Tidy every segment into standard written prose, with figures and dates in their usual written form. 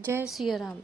जय सिया राम।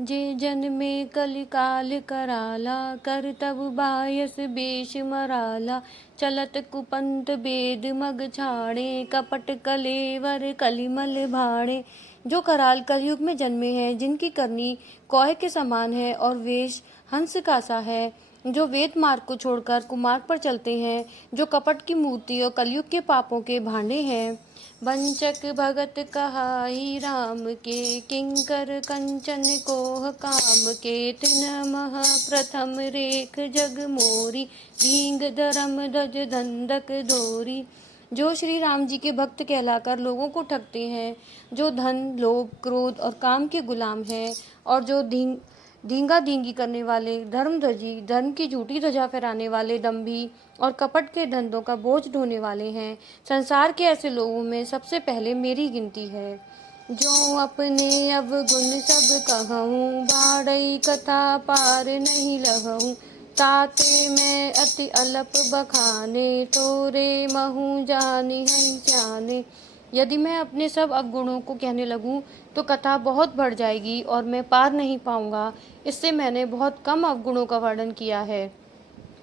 जे जन में कलि काल कराला, कर तब बायस बेश मराला। चलत कुपंत बेद मग छाड़े, कपट कलेवर कलिमल भाड़े। जो कराल कलयुग में जन्मे हैं, जिनकी करनी कौह के समान है और वेश हंस का सा है, जो वेद मार्ग को छोड़कर कुमार्ग पर चलते हैं, जो कपट की मूर्ति और कलयुग के पापों के भांडे हैं। वंचक भगत कहाई राम के, किंकर कंचन कोह काम के। तिन मह प्रथम रेख जग मोरी, दींग धर्म ध्वज धंधक धोरी। जो श्री राम जी के भक्त कहलाकर लोगों को ठगते हैं, जो धन लोभ क्रोध और काम के गुलाम हैं, और जो धींगा धींगी करने वाले, धर्मध्वजी, धर्म की झूठी ध्वजा फहराने वाले, दंभी और कपट के धंधों का बोझ ढोने वाले हैं। संसार के ऐसे लोगों में सबसे पहले मेरी गिनती है। जो अपने अवगुण सब कहूँ, बाड़ई कथा पार नहीं लहूँ। ताते मैं अति अलप बखाने, तोरे महू जानी हन जाने। यदि मैं अपने सब अवगुणों को कहने लगूं तो कथा बहुत बढ़ जाएगी और मैं पार नहीं पाऊंगा। इससे मैंने बहुत कम अवगुणों का वर्णन किया है।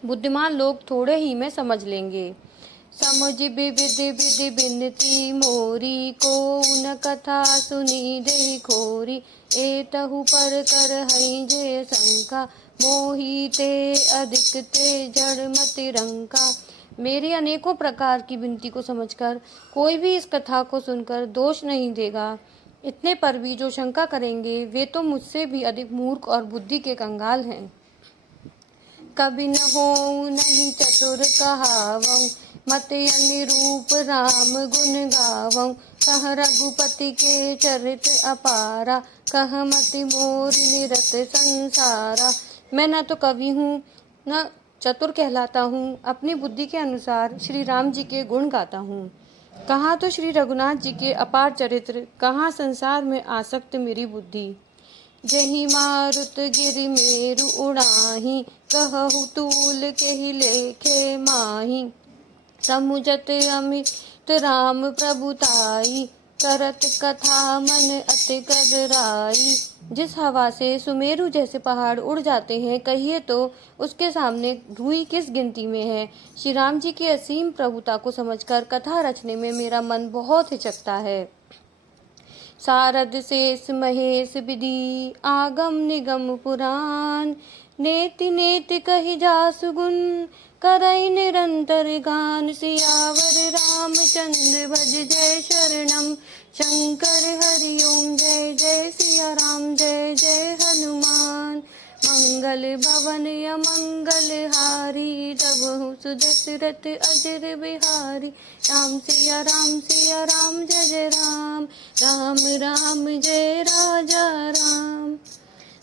बुद्धिमान लोग थोड़े ही में समझ लेंगे। समझ विधि विधि बिनती मोरी, को न कथा सुनी दे खोरी। एतहु पर कर हई जे शंका, मोही ते अधिक ते जड़ मति रंका। मेरी अनेकों प्रकार की विनती को समझकर कोई भी इस कथा को सुनकर दोष नहीं देगा। इतने पर भी जो शंका करेंगे वे तो मुझसे भी अधिक मूर्ख और बुद्धि के कंगाल हैं। कभी न हो नहीं चतुर कहावं, मत अनुरूप राम गुण गावं। कह रघुपति के चरित अपारा, कह मति मोर निरत संसारा। मैं न तो कवि हूँ न चतुर कहलाता हूँ, अपनी बुद्धि के अनुसार श्री राम जी के गुण गाता हूँ। कहाँ तो श्री रघुनाथ जी के अपार चरित्र, कहाँ संसार में आसक्त मेरी बुद्धि। जही मारुत गिरि मेरु उड़ाही, कहु तूल केहि लेखे माही। समुझत अमित राम प्रभुताई, करत कथा मन अति कदराई। जिस हवा से सुमेरु जैसे पहाड़ उड़ जाते हैं, कहिए तो उसके सामने धुई किस गिनती में है। श्री राम जी की असीम प्रभुता को समझकर कथा रचने में मेरा मन बहुत हिचकता है। सारद शेष महेश विधि, आगम निगम पुराण। नेति नेति कहि जासु गुण, करई निरंतर गान। सियावर रामचंद्र भज जय शरणम, शंकर हरि ओम जय जय सिया राम जय जय हनुमान। मंगल भवन अमंगल हारी, तबहु सुदशरथ अजर बिहारी। राम सिया राम जय जय राम, राम राम जय राजा राम।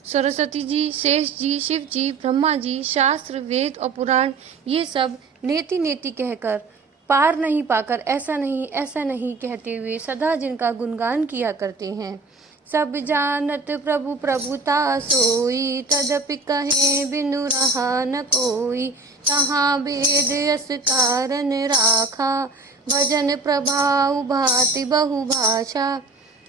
सरस्वती जी, शेष जी, शिव जी, ब्रह्मा जी, शास्त्र, वेद और पुराण ये सब नेति नेति कहकर पार नहीं पाकर ऐसा नहीं कहते हुए सदा जिनका गुणगान किया करते हैं। सब जानत प्रभु प्रभुता सोई, तदपि कहे बिनु रहा न कोई। तहाँ वेद यस कारण राखा, भजन प्रभाव भांति बहु भाषा।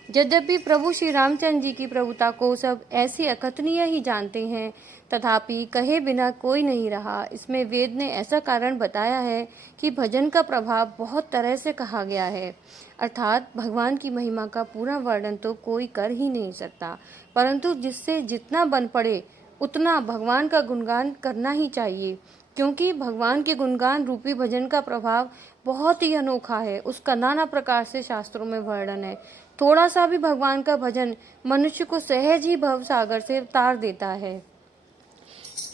यद्यपि प्रभु श्री रामचंद्र जी की प्रभुता को सब ऐसी अकथनीय ही जानते हैं, तथापि कहे बिना कोई नहीं रहा। इसमें वेद ने ऐसा कारण बताया है कि भजन का प्रभाव बहुत तरह से कहा गया है, अर्थात भगवान की महिमा का पूरा वर्णन तो कोई कर ही नहीं सकता, परंतु जिससे जितना बन पड़े उतना भगवान का गुणगान करना ही चाहिए, क्योंकि भगवान के गुणगान रूपी भजन का प्रभाव बहुत ही अनोखा है। उसका नाना प्रकार से शास्त्रों में वर्णन है। थोड़ा सा भी भगवान का भजन मनुष्य को सहज ही भव सागर से तार देता है।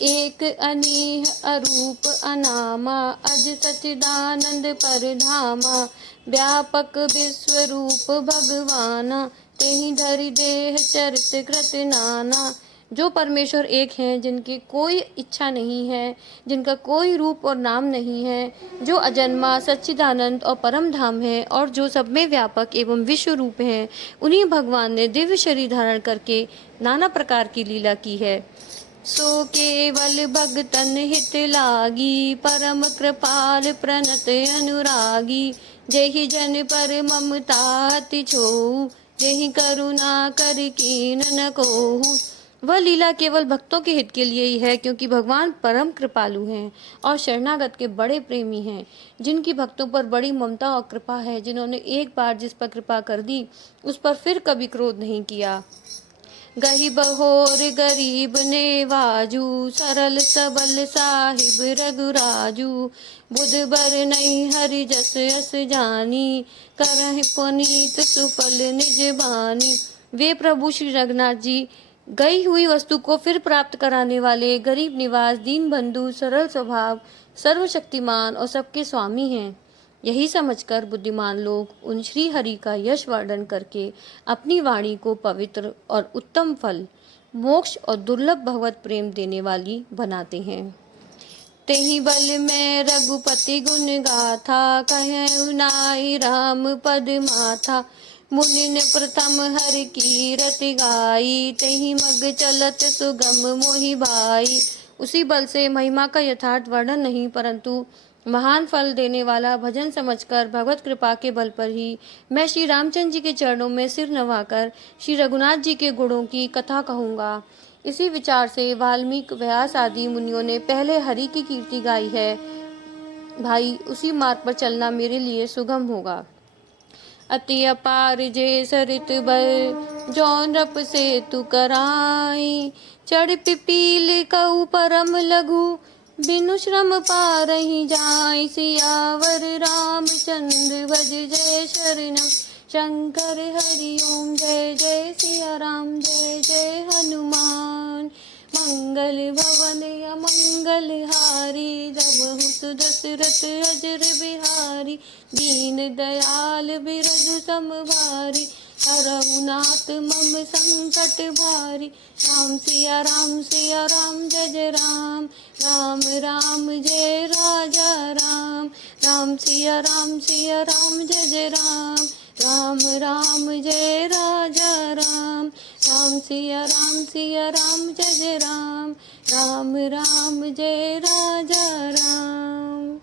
एक अनीह अरूप अनामा, अज सच्चिदानंद परधामा। व्यापक विश्व रूप भगवाना, तेहि धरि देह चरित कृत नाना। जो परमेश्वर एक हैं, जिनकी कोई इच्छा नहीं है, जिनका कोई रूप और नाम नहीं है, जो अजन्मा सच्चिदानंद और परम धाम है, और जो सब में व्यापक एवं विश्व रूप हैं, उन्हीं भगवान ने दिव्य शरीर धारण करके नाना प्रकार की लीला की है। सो केवल भगतन हित लागी, परम कृपाल प्रणत अनुरागी। जेहि जन पर ममता अति छोऊ, जेहि करुणा कर कीन न कोहू। वह लीला केवल भक्तों के हित के लिए ही है, क्योंकि भगवान परम कृपालु हैं और शरणागत के बड़े प्रेमी हैं, जिनकी भक्तों पर बड़ी ममता और कृपा है, जिन्होंने एक बार जिस पर कृपा कर दी उस पर फिर कभी क्रोध नहीं किया। गही बहोर गरीब नेवाजू, सरल सबल साहिब रघुराजू। बुध बर नहीं हरि जस यस जानी, करहि पुनीत सुफल निज बानी। वे प्रभु श्री रघुनाथ जी गई हुई वस्तु को फिर प्राप्त कराने वाले, गरीब निवास, दीन बंधु, सरल स्वभाव, सर्वशक्तिमान और सबके स्वामी हैं। यही समझकर बुद्धिमान लोग उन श्री हरि का यश वर्णन करके अपनी वाणी को पवित्र और उत्तम फल, मोक्ष और दुर्लभ भगवत प्रेम देने वाली बनाते हैं। तेहि बल में रघुपति गुण गाथा, कहें नाई राम पद माथा। मुनि ने प्रथम हरि की रति गाई, तेहि मग चलत सुगम मोहि भाई। उसी बल से महिमा का यथार्थ वर्णन नहीं, परंतु महान फल देने वाला भजन समझकर भगवत कृपा के बल पर ही मैं श्री रामचंद्र जी के चरणों में सिर नवाकर श्री रघुनाथ जी के गुणों की कथा कहूँगा। इसी विचार से वाल्मीकि, व्यास आदि मुनियों ने पहले हरि की कीर्ति गाई है। भाई, उसी मार्ग पर चलना मेरे लिए सुगम होगा। अति अपार जे सरित बर, जौन रप से तु कराई। चढ़ पिपील कऊ परम लघु, बिनु श्रम पारहि जाय। सियावर रामचंद्र भज जय शरणम, शंकर हरि ओम जय जय सिया राम जय जय हनुमान। मंगल भवन अमंगल हारी, जब दशरथ अजर बिहारी। दीन दयाल बिरजु सम भारी, हरहु नाथ मम संकट भारी। राम सिया राम जय जय राम, राम राम जय राजा राम। राम सिया राम जय जय राम, राम राम जय राजा राम। राम सिया राम जय जय राम, राम राम जय राजा राम।